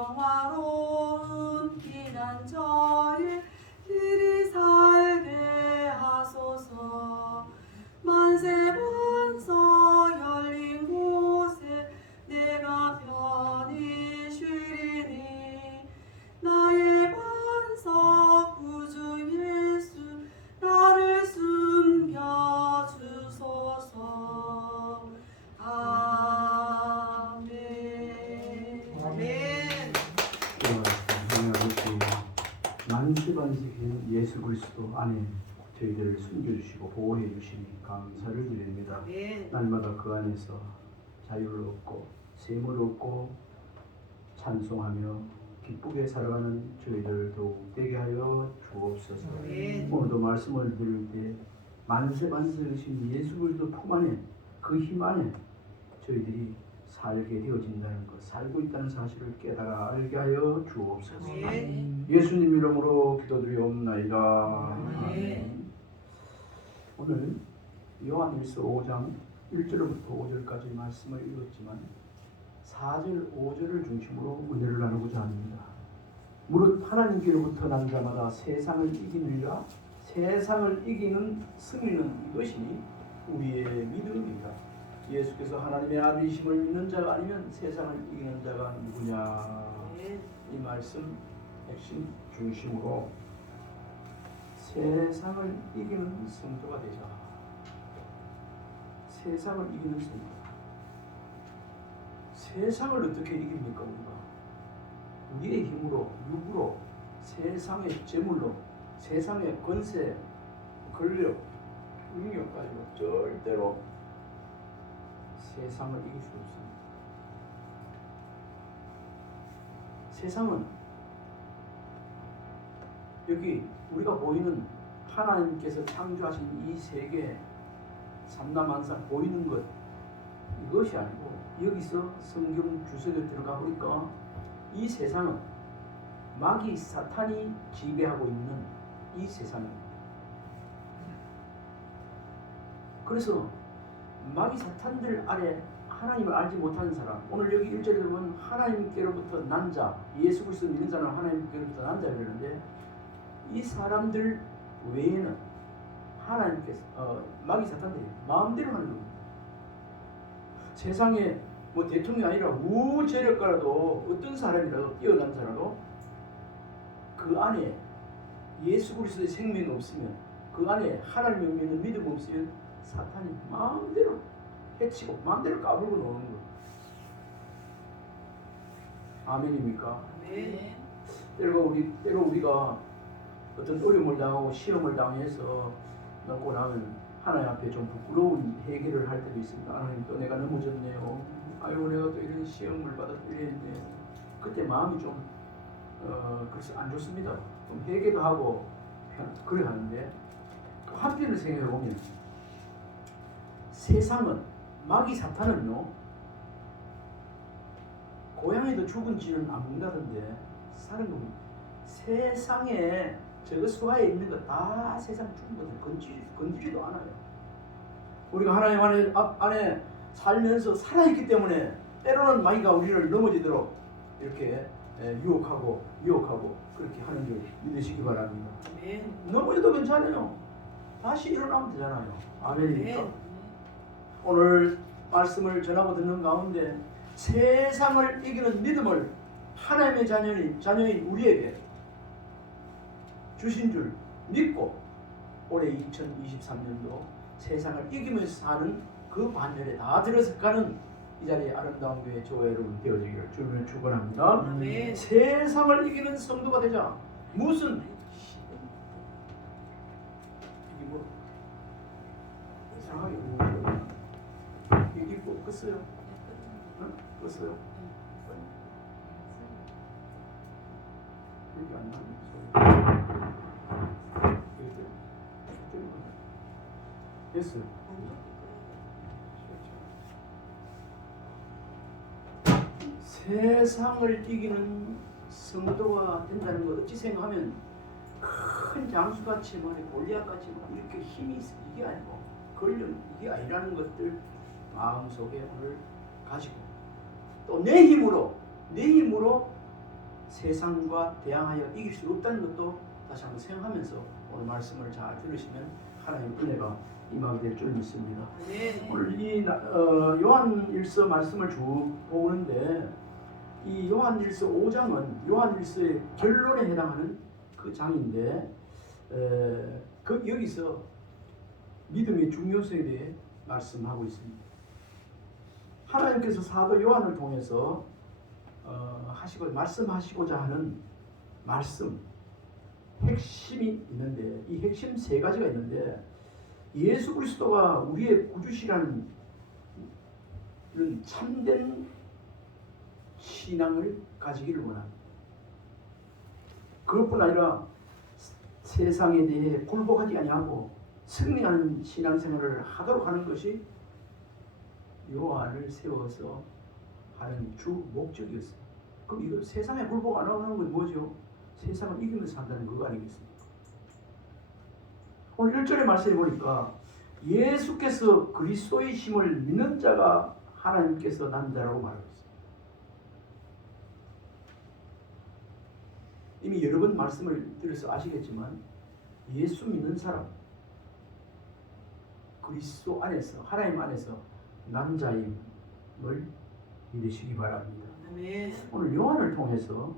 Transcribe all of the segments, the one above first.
평화로운 피난처에 길이 살게 하소서. 만세 반석 열린 곳에 내가 편히 쉬리니 나의 반석 구주 예수 나를 숨겨 주소서. 아멘. 아멘. 만세반석인 예수 그리스도 안에 저희들을 숨겨주시고 보호해 주시니 감사를 드립니다. 아멘. 날마다 그 안에서 자유를 얻고 셈을 얻고 찬송하며 기쁘게 살아가는 저희들 더욱 되게 하여 주옵소서. 아멘. 오늘도 말씀을 들을 때 만세반석이신 예수 그리스도 품 안에 그 힘 안에 저희들이 살게 되어진다는 것, 살고 있다는 사실을 깨달아 알게 하여 주옵소서. 아멘. 예수님 이름으로 기도드리옵나이다. 아멘. 오늘 요한일서 5장 1절부터 5절까지 말씀을 읽었지만 4절, 5절을 중심으로 은혜를 나누고자 합니다. 무릇 하나님께로부터 난 자마다 세상을 이기느니라. 세상을 이기는 승리는 이것이니 우리의 믿음입니다. 예수께서 하나님의 아들이심을 믿는 자가 아니면 세상을 이기는 자가 누구냐. 이 말씀 핵심 중심으로 세상을 이기는 성도가 되자. 세상을 이기는 성도. 세상을 어떻게 이깁니까 우리가? 우리의 힘으로, 육으로, 세상의 재물로, 세상의 권세, 권력, 능력 가지고 절대로 세상을 이길 수 없습니다. 세상은 여기 우리가 보이는 하나님께서 창조하신 이 세계 삼라만상 보이는 것, 이것이 아니고 여기서 성경 주석에 들어가 보니까 이 세상은 마귀 사탄이 지배하고 있는 이 세상입니다. 그래서 마귀 사탄들 아래 하나님을 알지 못하는 사람, 오늘 여기 1절에 보면 하나님께로부터 난 자, 예수 그리스도 믿는 사람은 하나님께로부터 난 자 그러는데 이 사람들 외에는 하나님께서 마귀 사탄들이 마음대로 하는 겁니다. 세상에 뭐 대통령이 아니라 우재력가라도 어떤 사람이라도 뛰어난 자라도 그 안에 예수 그리스도의 생명이 없으면, 그 안에 하나님을 믿는 믿음 없으면 사탄이 마음대로 해치고 마음대로 까불고 노는 거예요. 아멘입니까? 아멘. 때로 우리가 어떤 어려움을 당하고 시험을 당해서 넘고 나면 하나님 앞에 좀 부끄러운 회개를 할 때도 있습니다. 하나님 또 내가 넘어졌네요. 아이고 내가 또 이런 시험을 받아 이랬네요. 그때 마음이 좀 그래서 안 좋습니다. 좀 회개도 하고 그래 하는데 또 한편을 생각해 보면 세상은 마귀 사탄은요 고양이도 죽은 쥐는 안 먹는다던데 사는 겁니다. 세상에 저거 수하에 있는 거 다 세상 죽은 것들 건드리지도 않아요. 우리가 하나님 안에 살면서 살아있기 때문에 때로는 마귀가 우리를 넘어지도록 이렇게 유혹하고 그렇게 하는 줄 믿으시기 바랍니다. 아멘. 넘어져도 괜찮아요. 다시 일어나면 되잖아요. 아멘입니까? 아멘. 오늘 말씀을 전하고 듣는 가운데 세상을 이기는 믿음을 하나님의 자녀인 우리에게 주신 줄 믿고 올해 2023년도 세상을 이기면서 사는 그 반열에 다 들어서가는 이 자리에 아름다운 교회 저와 여러분 되어지기를 주님을 축원합니다. 아멘. 세상을 이기는 성도가 되자. 무슨 이게 뭐 이상하게 이게 뭐 껐어요? 응? 껐어요? 여기 안 나는 소리. 됐어요. 세상을 이기는 성도가 된다는 것 어찌 생각하면 큰 장수같이 말해 골리앗같이 이렇게 힘이 있어 이게 아니고 권력 이게 아니라는 것들 마음속에 오늘 가지고 또 내 힘으로 세상과 대항하여 이길 수 없다는 것도 다시 한번 생각하면서 오늘 말씀을 잘 들으시면 하나님의 은혜가 임하게 될 줄 믿습니다. 오늘 이 요한일서 말씀을 쭉 보는데 이 요한일서 5장은 요한일서의 결론에 해당하는 그 장인데 여기서 믿음의 중요성에 대해 말씀하고 있습니다. 하나님께서 사도 요한을 통해서 말씀하시고자 하는 말씀 핵심이 있는데 이 핵심 세 가지가 있는데 예수 그리스도가 우리의 구주시라는 참된 신앙을 가지기를 원합니다. 그것뿐 아니라 세상에 대해 굴복하지 아니하고 승리하는 신앙생활을 하도록 하는 것이 요한을 세워서 하는 주 목적이었어요. 그럼 이거 세상에 굴복 안 하는 건 뭐죠? 세상을 이기면서 산다는 그거 아니겠습니까? 오늘 1절의 말씀에 보니까 예수께서 그리스도이심을 믿는 자가 하나님께서 난 자라고 말하고 있습니다. 이미 여러 번 말씀을 드려서 아시겠지만 예수 믿는 사람 그리스도 안에서 하나님 안에서 난 자임을 믿으시기 바랍니다. 아멘. 오늘 요한을 통해서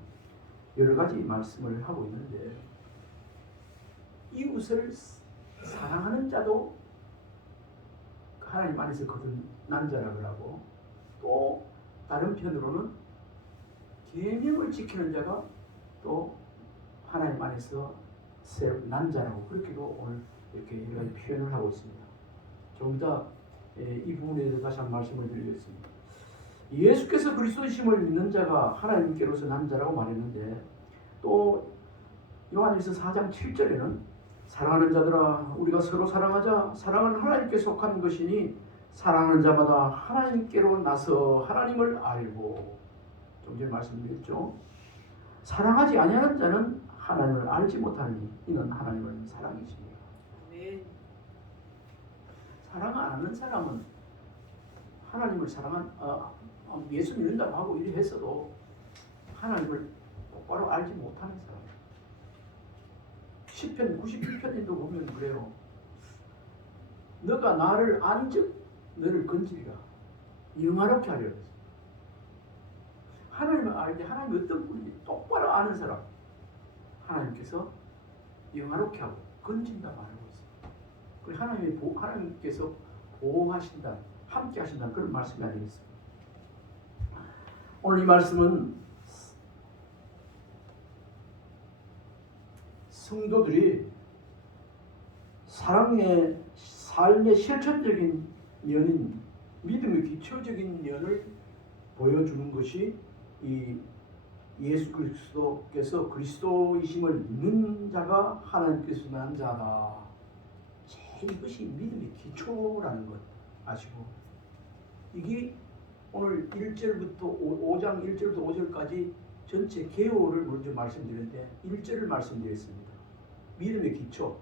여러 가지 말씀을 하고 있는데 이웃을 사랑하는 자도 하나님 안에서 거듭난 자라고 하고 또 다른 편으로는 계명을 지키는 자가 또 하나님 안에서 난 자라고 그렇게도 오늘 이렇게 여러 가지 표현을 하고 있습니다. 좀 이따 이 부분에 대해서 다시 한번 말씀을 드리겠습니다. 예수께서 그리스도이심을 믿는 자가 하나님께로서 난 자라고 말했는데 또 요한일서 4장 7절에는 사랑하는 자들아 우리가 서로 사랑하자 사랑은 하나님께 속한 것이니 사랑하는 자마다 하나님께로 나서 하나님을 알고 좀 전에 말씀드렸죠. 사랑하지 아니하는 자는 하나님을 알지 못하니 이는 하나님을 사랑이십니다. 아멘. 사랑 안 하는 사람은 하나님을 예수 믿는다고 하고 이래 했어도 하나님을 똑바로 알지 못하는 사람. 10편 91편에도 보면 그래요. 너가 나를 안즉 너를 건지리라 영화롭게 하려 했어요. 하나님을 알 때 하나님이 어떤 분인지 똑바로 아는 사람 하나님께서 영화롭게 하고 건진다고 알고 있어요. 하나님께서 보호하신다 함께 하신다 그런 말씀이 아니겠습니까? 오늘 이 말씀은 성도들이 사랑의 삶의 실천적인 면인 믿음의 기초적인 면을 보여주는 것이 이 예수 그리스도께서 그리스도이심을 믿는 자가 하나님께서 난 자다. 이것이 믿음의 기초라는 것 아시고 이게 오늘 1절부터 5장 1절부터 5절까지 전체 개요를 먼저 말씀드렸는데 1절을 말씀드렸습니다. 믿음의 기초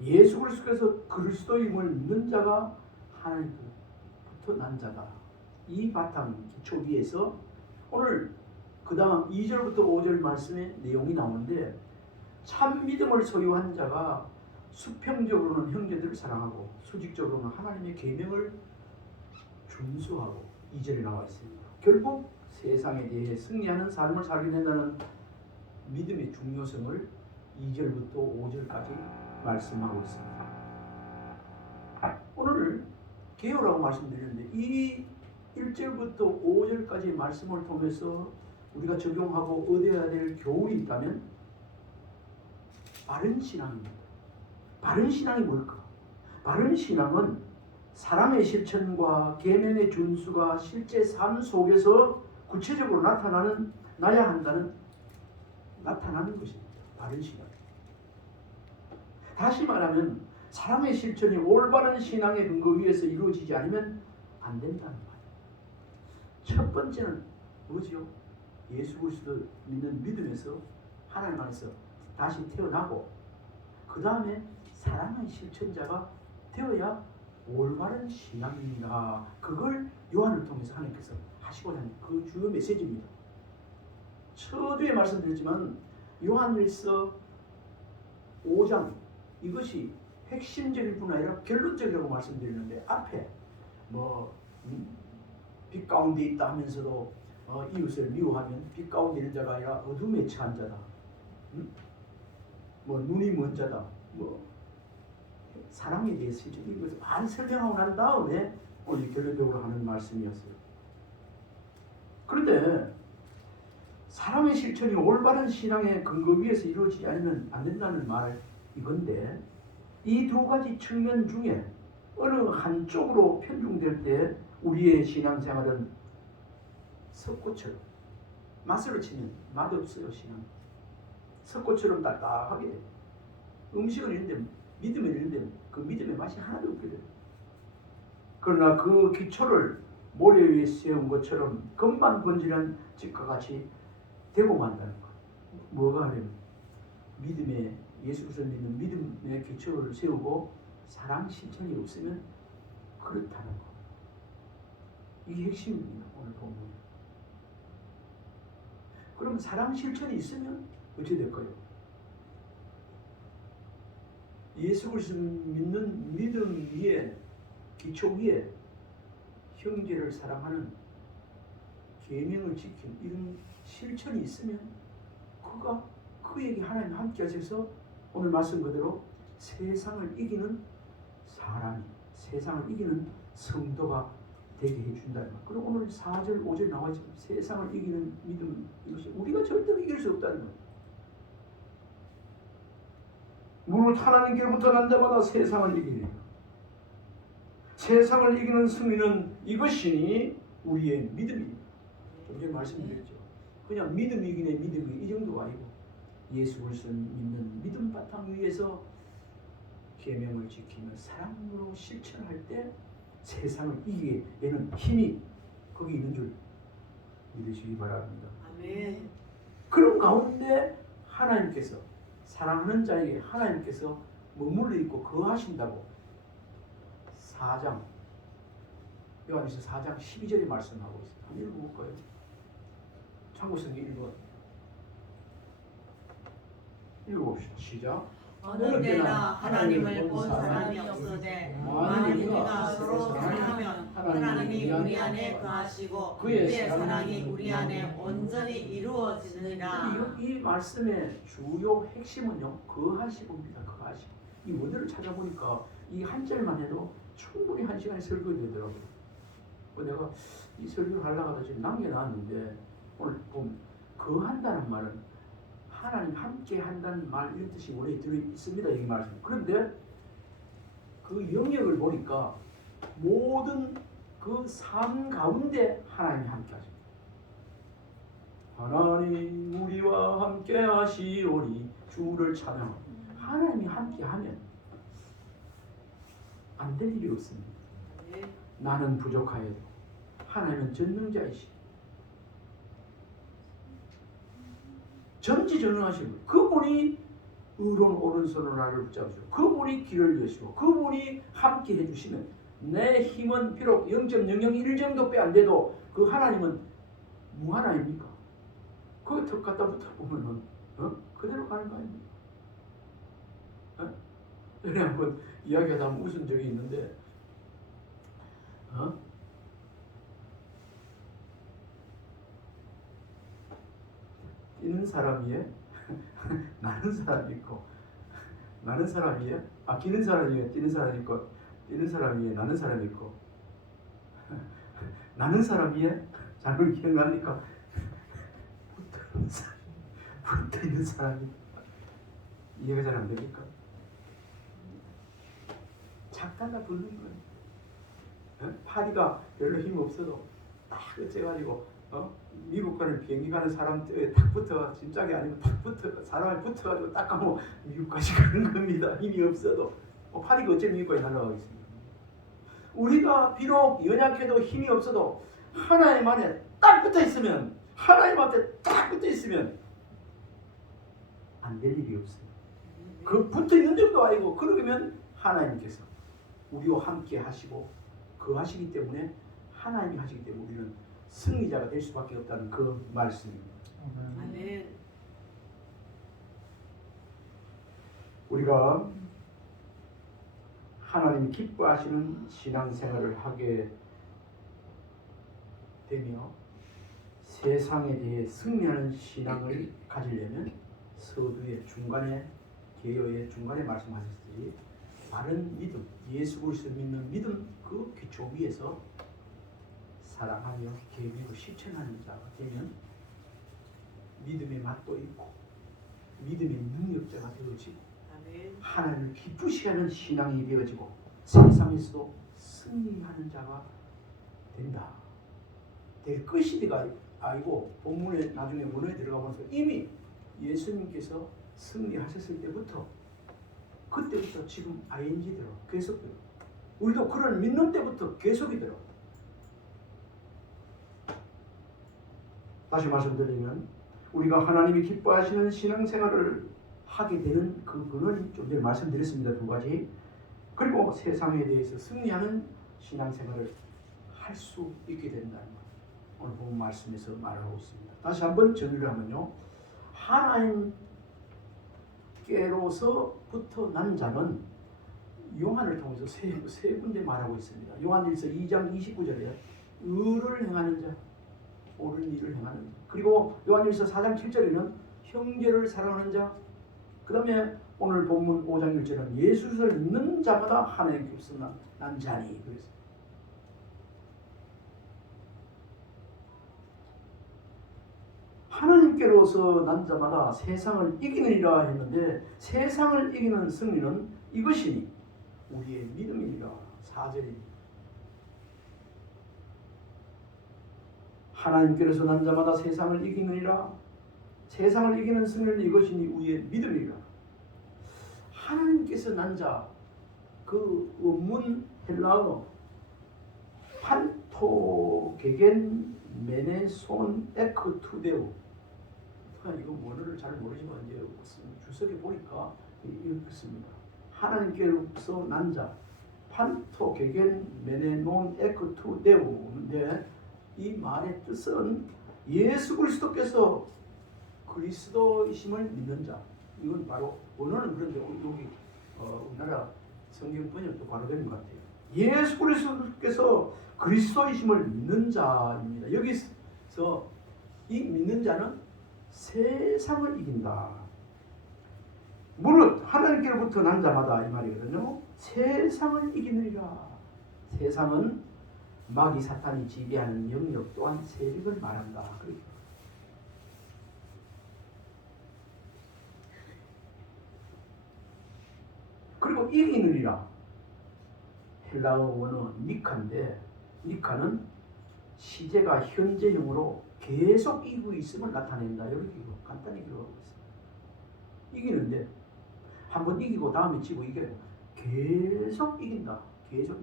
예수 그리스도께서 그리스도임을 믿는 자가 하나님부터 난 자다. 이 바탕 기초 위에서 오늘 그 다음 2절부터 5절 말씀의 내용이 나오는데 참 믿음을 소유한 자가 수평적으로는 형제들을 사랑하고 수직적으로는 하나님의 계명을 준수하고 2절에 나와 있습니다. 결국 세상에 대해 승리하는 삶을 살게 된다는 믿음의 중요성을 2절부터 5절까지 말씀하고 있습니다. 오늘 개요라고 말씀드렸는데 이 1절부터 5절까지 말씀을 통해서 우리가 적용하고 얻어야 될 교훈이 있다면 바른 신앙입니다. 바른 신앙이 뭘까? 바른 신앙은 사랑의 실천과 계명의 준수가 실제 삶 속에서 구체적으로 나타나야 한다는 나타나는 것입니다. 바른 신앙. 다시 말하면 사랑의 실천이 올바른 신앙의 근거 위에서 이루어지지 않으면 안 된다는 말이에요. 첫 번째는 뭐죠? 예수 그리스도 믿는 믿음에서 하나님 안에서 다시 태어나고 그 다음에 사랑의 실천자가 되어야 올바른 신앙입니다. 그걸 요한을 통해서 하나님께서 하시고자 하는 그 주요 메시지입니다. 첫 서두에 말씀드렸지만 요한일서 5장 이것이 핵심적일 뿐 아니라 결론적이라고 말씀드렸는데 앞에 빛 가운데 있다 하면서도 이웃을 미워하면 빛 가운데 있는 자가 아니라 어둠에 처한 자다. 눈이 먼 자다. 사랑에 대해서 이것을 많이 설명하고 난 다음에 오늘 결론적으로 하는 말씀이었어요. 그런데 사랑의 실천이 올바른 신앙의 근거 위에서 이루어지지 않으면 안 된다는 말 이건데 이 두 가지 측면 중에 어느 한쪽으로 편중될 때 우리의 신앙생활은 석고처럼 맛으로 치면 맛없어요. 신앙 석고처럼 딱딱하게 돼요. 음식을 이런데 믿음을 이런데 그 믿음의 맛이 하나도 없게 돼요. 그러나 그 기초를 모래 위에 세운 것처럼 금방 번지는 집과 같이 되고 만다는 것. 뭐가 하려면 믿음의 예수 그리스도를 믿는 믿음의 기초를 세우고 사랑 실천이 없으면 그렇다는 것. 이게 핵심입니다. 오늘 본문. 그러면 사랑 실천이 있으면 어떻게 될까요? 예수 그리스도를 믿는 믿음 위에 기초 위에 형제를 사랑하는 계명을 지킨 이런 실천이 있으면 그에게 하나님 함께 하셔서 오늘 말씀 그대로 세상을 이기는 사람이 세상을 이기는 성도가 되게 해준다는 것. 그리고 오늘 4절 5절 나와있죠. 세상을 이기는 믿음은 이것이 우리가 절대로 이길 수 없다는 것. 무릇 하나님께로부터 난 자마다 세상을 이기니 세상을 이기는 승리는 이것이니 우리의 믿음입니다. 좀 전에 말씀드렸죠. 그냥 믿음이 이기네 믿음이 이 정도가 아니고 예수 그리스도를 믿는 믿음 바탕 위에서 계명을 지키며 사랑으로 실천할 때 세상을 이기게 되는 힘이 거기 있는 줄 믿으시기 바랍니다. 아멘. 그런 가운데 하나님께서 사랑하는 자에게 하나님께서 머물러 있고 거하신다고 4장 요한일서 4장 12절에 말씀하고 있습니다. 한번 읽어볼까요? 참고성경 읽어봅시다. 시작. 어느 때나 하나님을 본 사람이 없으되 만일 우리가 서로 사랑하면 하나님이 우리 안에 거하시고 그의 사랑이 우리 안에 온전히 이루어지느니라. 이 말씀의 주요 핵심은요 거하시고입니다. 거하시고. 이 원어를 찾아보니까 이 한 절만 해도 충분히 한 시간에 설교가 되더라고요. 내가 이 설교를 하려고 하다 지금 남겨놨는데 오늘 보면 거한다는 말은 하나님 함께 한다는 말 이런 뜻이 원래 들어있습니다. 이 말씀. 그런데 그 영역을 보니까 모든 그 삶 가운데 하나님이 함께 하십니다. 하나님 우리와 함께 하시오니 주를 찬양하고 하나님이 함께 하면 안 될 일이 없습니다. 나는 부족하여도 하나님은 전능자이시 전지전능하시고 그분이 의로운 오른손으로 나를 붙잡으시고 그분이 길을 여시고 그분이 함께 해주시면 내 힘은 비록 0.001 정도밖에 안 돼도 그 하나님은 무하나입니까? 거기 턱 갖다 붙어 보면은 그대로 가는 거 아닙니까? 전에 한번 이야기하다 웃은 적이 있는데 뛰는 사람이에 나는 사람이 있고 나는 사람이에 기는 사람이에 뛰는 사람이 있고 뛰는 사람이에 나는 사람이 있고 나는 사람이에 잘못 기억납니까? 붙어 있는 사람이 이해가 잘 안 됩니까? 작다가 붙는 거예요. 파리가 별로 힘 없어도 딱 어째가지고 미국 가는 비행기 가는 사람 때 딱 붙어 짐짝이 아니고 딱 붙어 사람이 붙어가지고 딱 가면 미국까지 가는 겁니다. 힘이 없어도 파리가 어째 미국까지 날아가겠습니까? 우리가 비록 연약해도 힘이 없어도 하나님 안에 딱 붙어 있으면 하나님 앞에 딱 붙어 있으면 안 될 일이 없어요. 그 붙어 있는 정도 아니고 그러면 하나님께서 우리와 함께 하시고 하시기 때문에 하나님이 하시기 때문에 우리는 승리자가 될 수밖에 없다는 그 말씀입니다. 아멘. 우리가 하나님이 기뻐하시는 신앙생활을 하게 되며 세상에 대해 승리하는 신앙을 가지려면 서두에 중간에 개요의 중간에 말씀하셨듯이 바른 믿음, 예수 그리스도를 믿는 믿음 그 기초 위에서 사랑하며 계기로 실천하는 자가 되면 믿음의 맛도 있고 믿음의 능력자가 되어지고 아멘. 하나님을 기쁘시게 하는 신앙이 되어지고 세상에서도 승리하는 자가 된다. 될 것이가 아니고 본문에 나중에 원어에 들어가 보면서 이미 예수님께서 승리하셨을 때부터 그때부터 지금 ing대로 계속돼요. 우리도 그런 믿는 때부터 계속이더라. 다시 말씀드리면 우리가 하나님이 기뻐하시는 신앙생활을 하게 되는 그 근원이 좀 전에 말씀드렸습니다. 두 가지. 그리고 세상에 대해서 승리하는 신앙생활을 할 수 있게 된다는 것. 오늘 본 말씀에서 말하고 있습니다. 다시 한번 정리를 하면요. 하나님께로서부터 난 자는 요한을 통해서 세 군데 말하고 있습니다. 요한일서 2장 29절에 의를 행하는 자, 옳은 일을 행하는 자. 그리고 요한일서 4장 7절에는 형제를 사랑하는 자. 그 다음에 오늘 본문 5장 1절은 예수를 믿는 자마다 하나님께서 난 자니. 그래서 하나님께로서 난 자마다 세상을 이기느니라 했는데 세상을 이기는 승리는 이것이니 우리의 믿음이니라. 4절입니다. 하나님께로서 난 자마다 세상을 이기느니라. 세상을 이기는 승리는 이것이니 우리의 믿음이니라. 하나님께서 난 자, 그 원문 헬라어 판토게겐 메네손 에크투데우. 이거 원어를 잘 모르지만 이제 주석에 보니까 이렇습니다. 하나님께로서 난 자, 판토게겐 메네논 에크투데우인데 이 말의 뜻은 예수 그리스도께서 그리스도이심을 믿는 자. 이건 바로 원어는 그런데 여기 우리나라 성경 번역도 바로 되는 것 같아요. 예수 그리스도께서 그리스도이심을 믿는 자입니다. 여기서 이 믿는 자는 세상을 이긴다. 물론 하나님께로부터 난 자마다 이 말이거든요. 세상을 이기느니라. 세상은 마귀 사탄이 지배하는 영역 또한 세력을 말한다. 그리고 이기느니라. 헬라어 원어 니카인데 니카는 시제가 현재형으로 계속 이기고 있음을 나타낸다. 이렇게 간단히 기록하고 있습니다. 이기는데 한번 이기고 다음에 지고 이게 계속 이긴다. 계속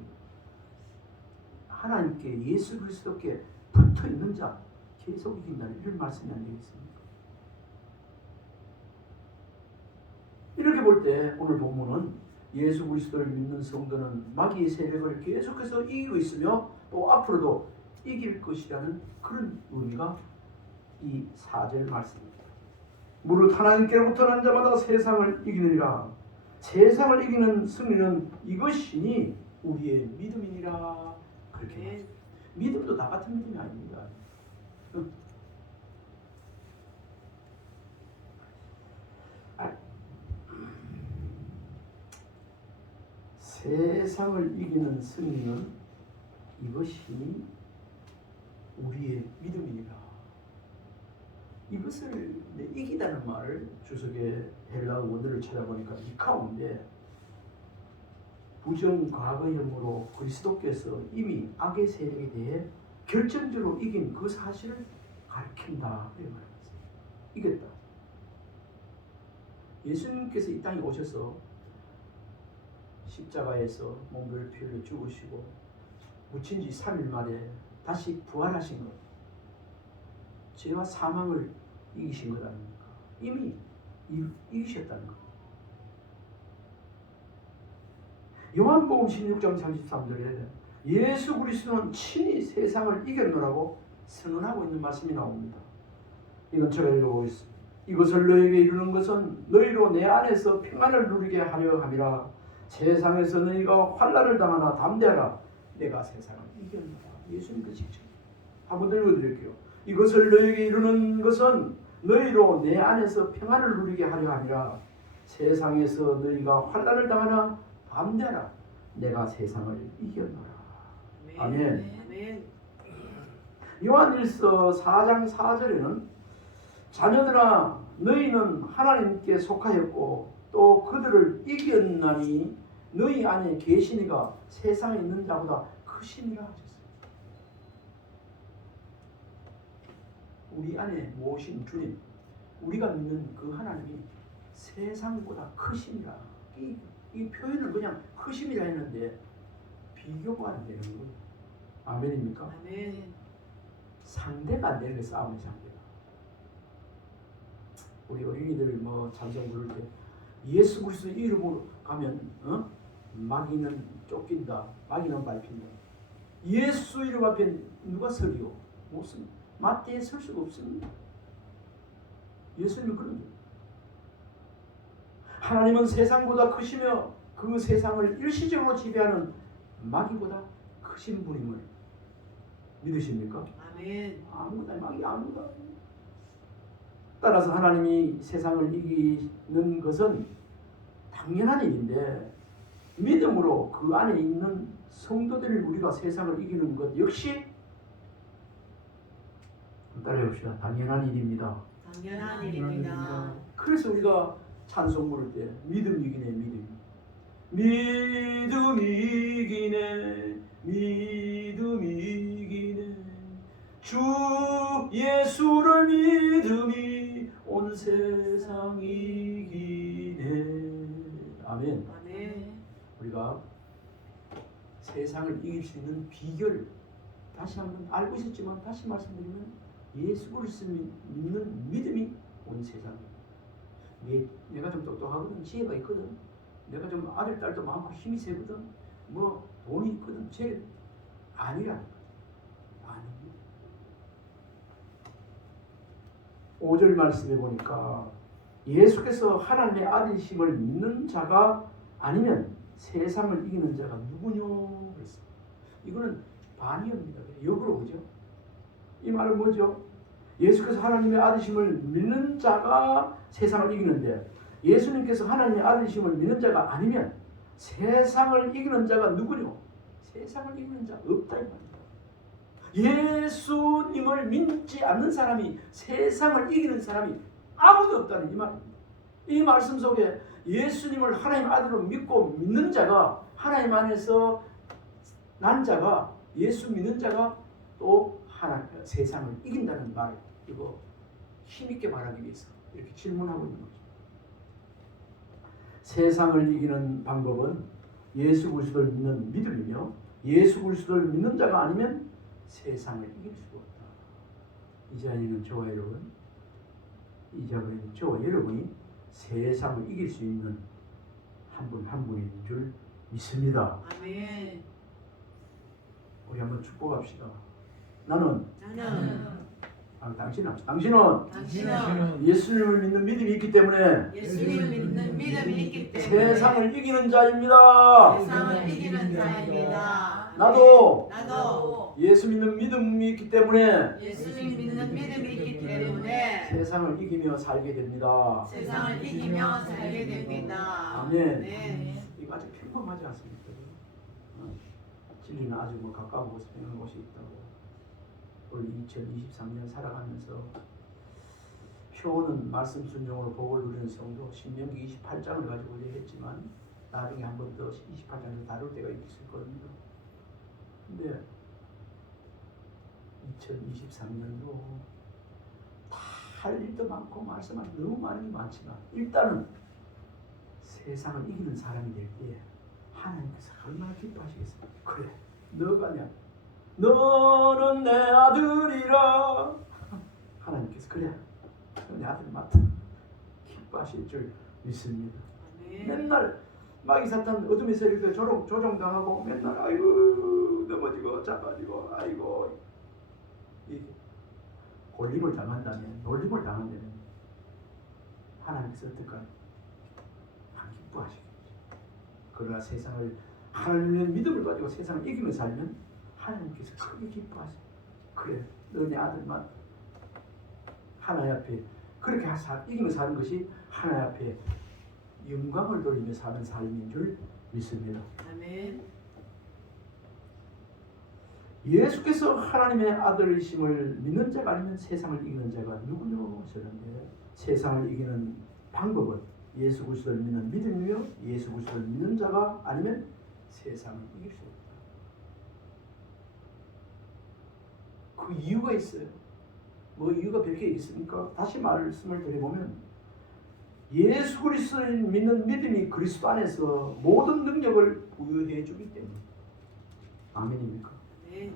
하나님께 예수 그리스도께 붙어 있는 자 계속 이긴다는 이런 말씀이 안 되겠습니까? 이렇게 볼 때 오늘 본문은 예수 그리스도를 믿는 성도는 마귀의 세력을 계속해서 이기고 있으며 또 앞으로도 이길 것이라는 그런 의미가 이 4절 말씀입니다. 무릇 하나님께로부터 난 자마다 세상을 이기느니라. 세상을 이기는 승리는 이것이니 우리의 믿음이니라. 그렇게 믿음도 다 같은 믿음이 아닙니다. 세상을 이기는 승리는 이것이니 우리의 믿음이니라. 이것을 이기다는 말을 주석의 헬라어 원어를 찾아보니까 니카온데 부정 과거형으로 그리스도께서 이미 악의 세력에 대해 결정적으로 이긴 그 사실을 가리킨다. 이렇게 말했어요. 이겼다. 예수님께서 이 땅에 오셔서 십자가에서 몸을 피 흘려 죽으시고 묻힌 지 3일 만에 다시 부활하신 것, 죄와 사망을 이기신 것 아닙니까? 이미 이기셨다는 것. 요한복음 16장 33절에 예수 그리스도는 친히 세상을 이겼노라고 선언하고 있는 말씀이 나옵니다. 이건 제가 읽어보겠습니다. 이것을 너에게 이루는 것은 너희로 내 안에서 평안을 누리게 하려 함이라. 세상에서 너희가 환난을 당하나 담대하라. 내가 세상을 이겼노라. 예수님 그 직접 한번 읽어드릴게요. 이것을 너에게 이루는 것은 너희로 내 안에서 평안을 누리게 하려 함이라. 세상에서 너희가 환난을 당하나 담대하라. 내가 세상을 이겼노라. 아멘. 아멘. 요한일서 4장 4절에는 자녀들아 너희는 하나님께 속하였고 또 그들을 이겼나니 너희 안에 계시니가 세상에 있는 자보다 크심이라 하셨어요. 우리 안에 모신 주님, 우리가 믿는 그 하나님이 세상보다 크심이라. 이 표현은 그냥 크심이라 했는데 비교가 안 되는 거예요. 아멘입니까? 아멘. 상대가 안 되는 게 싸움의 상대가. 우리 어린이들 뭐 찬송 부를 때 예수 그리스도 이름으로 가면 마귀는 쫓긴다, 마귀는 밟힌다. 예수 이름 앞에 누가 서리요? 못 씁니다. 마태에 설 수가 없습니다. 예수님은 그런 거예요. 하나님은 세상보다 크시며 그 세상을 일시적으로 지배하는 마귀보다 크신 분임을 믿으십니까? 아멘. 아무도 마귀 아무도. 따라서 하나님이 세상을 이기는 것은 당연한 일인데 믿음으로 그 안에 있는 성도들인 우리가 세상을 이기는 것 역시 따라해봅시다. 당연한 일입니다. 당연한 일입니다. 그래서 우리가 찬송 부를 때 믿음 이기네 믿음. 믿음 이기네 믿음 이기네 주 예수를 믿음이 온 세상 이기네. 아멘. 아멘. 우리가 세상을 이길 수 있는 비결 다시 한번 알고 있었지만 다시 말씀드리면 예수 그리스도를 믿는 믿음이 온 세상. 내가 좀 똑똑하거든, 지혜가 있거든, 내가 좀 아들 딸도 많고 힘이 세거든, 뭐 돈이 있거든, 제일 아니라 아닙니다. 5절 말씀해 보니까 예수께서 하나님의 아들이심을 믿는 자가 아니면 세상을 이기는 자가 누구뇨? 그랬어. 이거는 반이입니다. 역으로 그죠? 이 말은 뭐죠? 예수께서 하나님의 아들이심을 믿는 자가 세상을 이기는데 예수님께서 하나님의 아들이심을 믿는 자가 아니면 세상을 이기는 자가 누구뇨? 세상을 이기는 자 없다 이 말입니다. 예수님을 믿지 않는 사람이 세상을 이기는 사람이 아무도 없다는 이 말입니다. 이 말씀 속에 예수님을 하나님 아들로 믿고 믿는 자가 하나님 안에서 난 자가 예수 믿는 자가 또 세상을 이긴다는 말, 이거 힘있게 말하기 위해서 이렇게 질문하고 있는 거죠. 세상을 이기는 방법은 예수 그리스도를 믿는 믿음이며 예수 그리스도를 믿는 자가 아니면 세상을 이길 수가 없다. 이 자리에 있는 저와 여러분, 이 자리에 있는 저와 여러분이 세상을 이길 수 있는 한 분 한 분인 줄 믿습니다. 아멘. 우리 한번 축복합시다. 나는 당신은 당신은 예수님을 믿는 믿음이 있기 때문에 예수님을 믿는 믿음이 있기 때문에 세상을 이기는 자입니다. 세상을 이기는 자입니다. 나도 나도 예수 믿는 믿음이 있기 때문에 예수님 믿는 믿음이 있기 때문에 세상을 이기며 살게 됩니다. 세상을 이기며 살게 됩니다. 아멘. 네. 이거 아주 평범하지 않습니까? 진리는 아주 가까운 곳에 있는 곳이 있다고. 올 2023년 살아가면서 표는 말씀 순종으로 복을 누리는 성도 신명기 28장을 가지고 얘기했지만 나중에 한 번 더 28장을 다룰 때가 있을 겁니다. 근데 2023년도 다 할 일도 많고 말씀할 너무 많은 게 많지만 일단은 세상을 이기는 사람이 될 때 하나님께서 얼마나 기뻐하시겠습니까? 그래, 너가냐? 너는 내 아들이라. 하나님께서 그래, 내 아들 맞다. 기뻐하실 줄 믿습니다. 아멘. 맨날 마귀 사탄 어둠에서 이렇게 조종당하고 맨날 아이고 넘어지고 자빠지고 아이고 놀림을 당한다면 하나님께서 어떨까요? 안 기뻐하시겠죠. 그러나 세상을 하나님의 믿음을 가지고 세상을 이기며 살면 하나님께서 크게 기뻐하세요. 그래, 너 내 아들만 하나님 앞에 그렇게 이기며 사는 것이 하나님 앞에 영광을 돌리며 사는 삶인 줄 믿습니다. 아멘. 예수께서 하나님의 아들이심을 믿는 자가 아니면 세상을 이기는 자가 누구냐 하셨는데, 세상을 이기는 방법은 예수 그리스도를 믿는 믿음이며 예수 그리스도를 믿는 자가 아니면 세상을 이길 수 없다. 그 이유가 있어요. 뭐 이유가 몇 개 있습니까? 다시 말씀을 드려보면 예수 그리스도를 믿는 믿음이 그리스도 안에서 모든 능력을 부여해 주기 때문에. 아멘입니까? 네.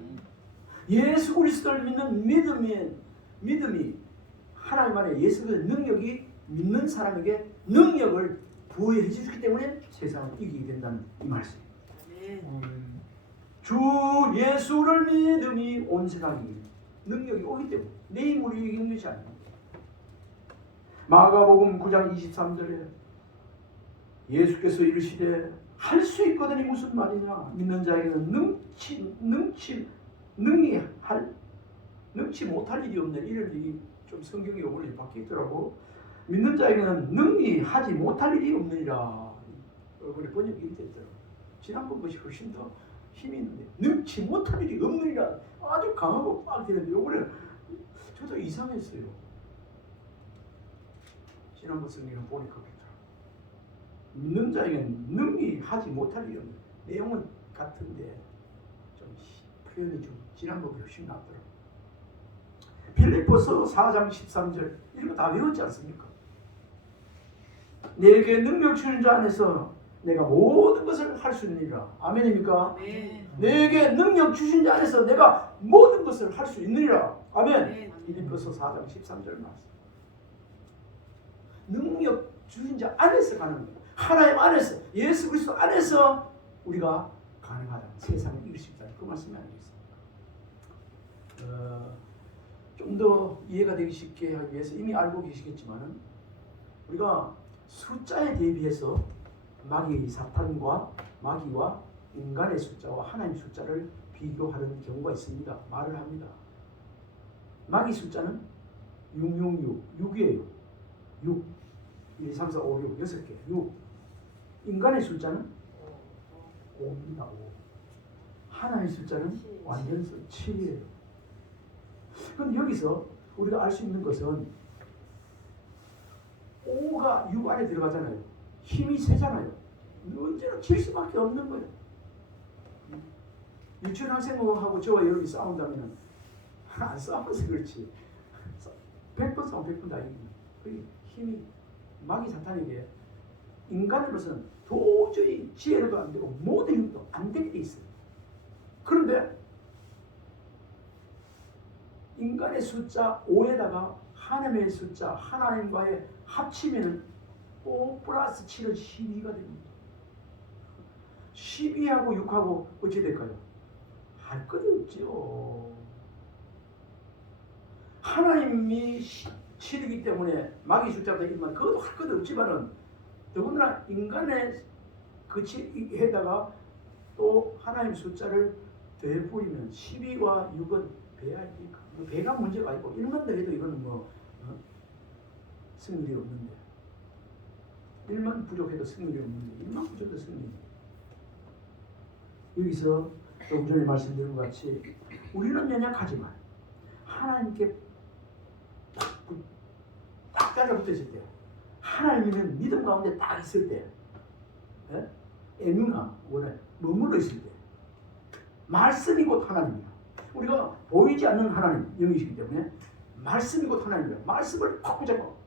예수 그리스도를 믿는 믿음이 하나님 안에 예수 그리스도의 능력이 믿는 사람에게 능력을 부여해 주기 때문에 세상을 이기게 된다는 이 말씀. 아멘. 주 예수를 믿음이 온 세상이 능력이 오기 때문에 내 힘으로 이기는 것이 아닙니다. 마가복음 9장 23절에 예수께서 이르시되 할 수 있거든이 무슨 말이냐, 믿는 자에게는 능치 못할 일이 없네. 이런 일이 좀 성경이 요번에 바뀌더라고. 믿는 자에게는 능히 하지 못할 일이 없느니라. 이번에 번역이 됐더라고. 지난번 것이 훨씬 더 힘이 있는데 능치 못할 일이 없느니라. 아주 강하고 빡 되는데 요번에 저도 이상했어요. 지난번 성경을 보니까 그렇더라고. 믿는 자에게는 능히 하지 못할 일이 없는. 내용은 같은데 좀 표현이 좀 지난번보다 훨씬 낫더라고. 빌립보서 4장 13절 이런 거 다 외웠지 않습니까? 내게 능력 주는 자 안에서 내가 모든 것을 할 수 있느니라. 아멘입니까? 아멘. 내게 능력 주신 자 안에서 내가 모든 것을 할 수 있느니라. 아멘. 아멘. 빌립보서 4장 13절 말씀. 능력 주신 자 안에서 가는 거예요. 하나님 안에서, 예수 그리스도 안에서 우리가 가능하다. 세상을 이길 수 있다. 그 말씀이 아니겠습니까? 좀 더 이해가 되기 쉽게 하기 위해서 이미 알고 계시겠지만은 우리가 숫자에 대비해서 사탄과 마귀와 인간의 숫자와 하나님의 숫자를 비교하는 경우가 있습니다. 말을 합니다. 마귀 숫자는 666, 6이에요. 6, 1, 2, 3, 4, 5, 6, 6개, 6. 인간의 숫자는 5입니다. 5. 하나님의 숫자는 완전수 7이에요. 그런데 여기서 우리가 알 수 있는 것은 5가 6 안에 들어가잖아요. 힘이 세잖아요. 언제나 질 수밖에 없는 거예요. 유치원 학생하고 저와 여러분이 싸운다면 안 싸워서 그렇지. 100번 싸우면 100번 다 이깁니다. 그 힘이 마귀 사탄에게 인간으로서는 도저히 지혜로도 안 되고 모든 힘도 안 되게 돼 있어요. 그런데 인간의 숫자 5에다가 하나님의 숫자 하나님과의 합치면 5 플러스 7은 12가 됩니다. 12하고 6하고 어찌 될까요? 할 것 없죠. 하나님이 7이기 때문에 마귀 숫자가 되지만 그것도 할 것 없지만은 더군다나 인간의 그 7에다가 또 하나님 숫자를 더해버리면 12와 6은 배야 아닙니까? 배가 문제가 아니고 1만 더 해도 이거는 승률이 없는데 1만 부족해도 승률이 없는데 1만 부족해도 승률이 여기서 조금 전에 말씀드린 것 같이 우리는 연약하지만 하나님께 딱 달라붙어 있을 때 하나님은 믿음 가운데 딱 있을 때 에누나 원래 머물러 있을 때 말씀이 곧 하나님이야. 우리가 보이지 않는 하나님 영이시기 때문에 말씀이 곧 하나님이야. 말씀을 팍 붙잡고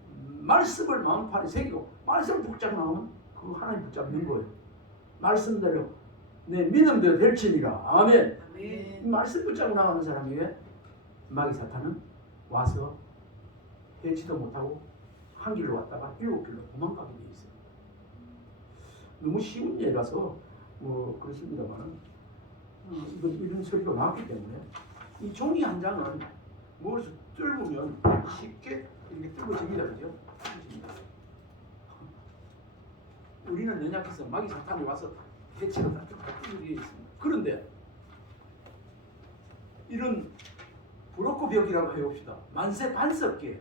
말씀을 마음판에 새기고 말씀을 붙잡고 나오면 그 하나님 붙잡는 거예요. 말씀대로 내 믿음대로 될지니라. 아멘. 아멘. 말씀 붙잡고 나가는 사람에게 마귀 사탄은 와서 해치도 못하고 한 길로 왔다가 7길로 도망가게 돼 있어요. 너무 쉬운 예라서 그렇습니다만 이런 소리가 나왔기 때문에 이 종이 한 장은 무엇을 뚫으면 쉽게 이렇게 뚫어집니다. 그죠? 뚫어집니다. 우리는 연약해서 마귀 사탄이 와서 해치고 다 뚫게 있습니다. 그런데 이런 브로커 벽이라고 해봅시다. 만세 반석계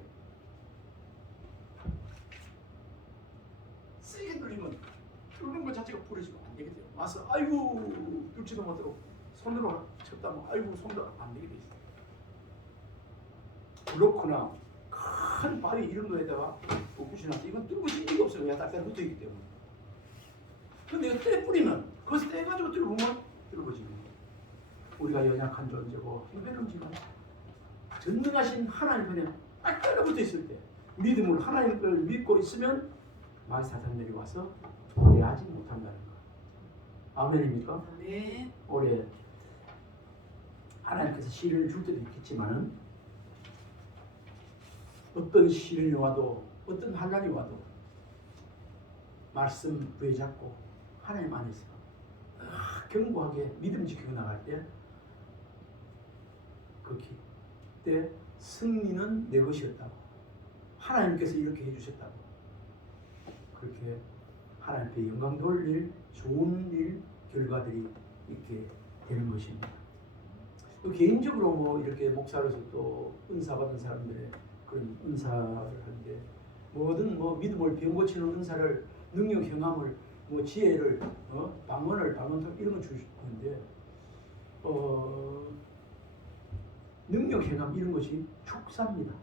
세게 뚫리면 뚫는 것 자체가 부러지면 안 되게 돼요. 와서 아이고 뚫지도 못하고 손으로 쳤다면 아이고 손도 안 되게 돼 있어요. 브로커나 큰 바위 이런 거에다가 붓이나 이건 뚫어질 리가 없어요. 그냥 딱딱 붙어있기 때문에. 근데 이거 떼 뿌리면 거기서 떼가지고 뚫어보면 뚫어집니다. 우리가 연약한 존재고 힘들지만 전능하신 하나님 편에 딱 달라붙어 있을 때 믿음으로 하나님을 믿고 있으면 마귀 사탄 내려와서 도래하지 못한다는 거. 아멘입니까? 네. 올해 하나님께서 시련을 줄 때도 있겠지만은 어떤 시련이 와도 어떤 환난이 와도 말씀 부여잡고 하나님 안에서 견고하게 믿음 지키고 나갈 때 그때 승리는 내 것이었다고 하나님께서 이렇게 해주셨다고 그렇게 하나님께 영광 돌릴 좋은 일 결과들이 이렇게 되는 것입니다. 개인적으로 뭐 이렇게 목사로서 또 은사 받은 사람들의 그런 은사를 하는데 뭐든 뭐 믿음을 병 고치는 은사를 능력 경험을 뭐 지혜를 방언을 방언 이런 거 주시는데 능력 경험 이런 것이 축사입니다.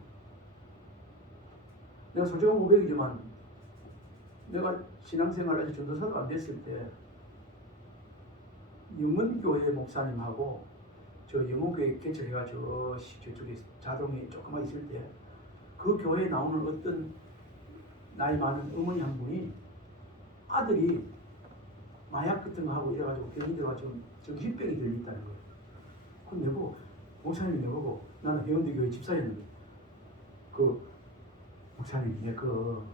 내가 솔직한 고백이지만 내가 신앙생활 아직 전도사도 안 됐을 때 영문교회 목사님하고 저 영문교회 개척해가 저쪽에 자동이 조그만 있을 때 그 교회에 나오는 어떤 나이 많은 어머니 한 분이 아들이 마약 같은 거 하고 이래가지고 병이 들어가지고 정신병이 들렸다는 거예요. 그럼 내보고 목사님이 내보고 나는 해운대 교회 집사였는데 그 목사님이 그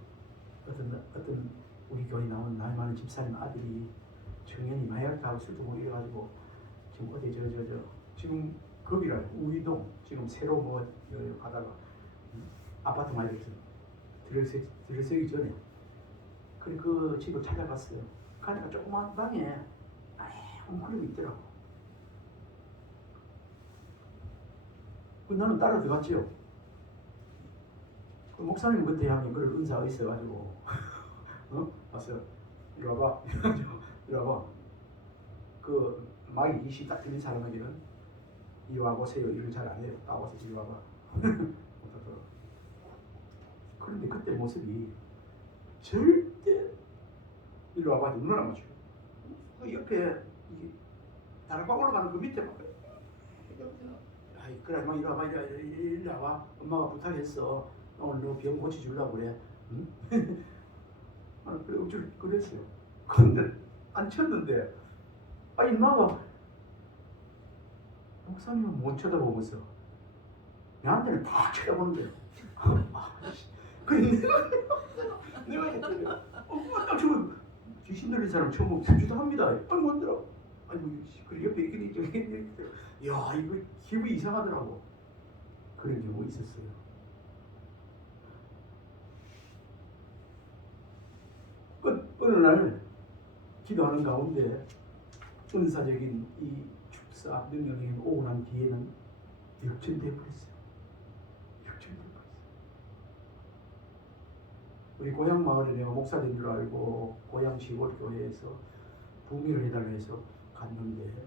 어떤 우리 교회 나온 나이 많은 집사님 아들이 청년이 마약 하고 술 먹고 이래가지고 지금 어디 저 지금 거기라 우이동 지금 새로 뭐 가다가 아파트 많이 들어서기 전에 그 집을 찾아갔어요. 가니까 조그만 방에 웅크리고 있더라고. 나는 따라 들어갔지요. 그 목사님 그때 하면 그런 은사가 있어가지고 왔어요. 이리 와봐. 이리 와봐. 그 마귀 이시 딱 들린 사람에게는 이리 와보세요. 이걸 잘 안 해요. 따와서 이리 와봐. 그런데 그때 모습이 절대 이리 와봐. 눈을 안 맞춰요. 그 옆에 이게 다락방 올라가는 그 밑에 막 아이 그래 막 이리 와봐 이리 와봐. 엄마가 부탁했어. 오늘 너 병 고쳐주려고 그래. 응? 그래 억지로 그랬어요. 근데 안 쳤는데 임마가 목사님은 못 쳐다보면서 나한테는 다 쳐다보는데 그래 내가 했더니 엄마 딱 저거 귀신 들린 사람 처음 보고 주도 합니다. 뭔들어 그래 옆에 이렇게 야 이거 기분이 이상하더라고. 그런 경우 있었어요. 어느 날 기도하는 가운데 은사적인 이 축사 능력이 오고 난 뒤에는 역전돼 버렸어요. 우리 고향 마을에 내가 목사된 줄 알고 고향 시골 교회에서 부흥회를 해달라 해서 갔는데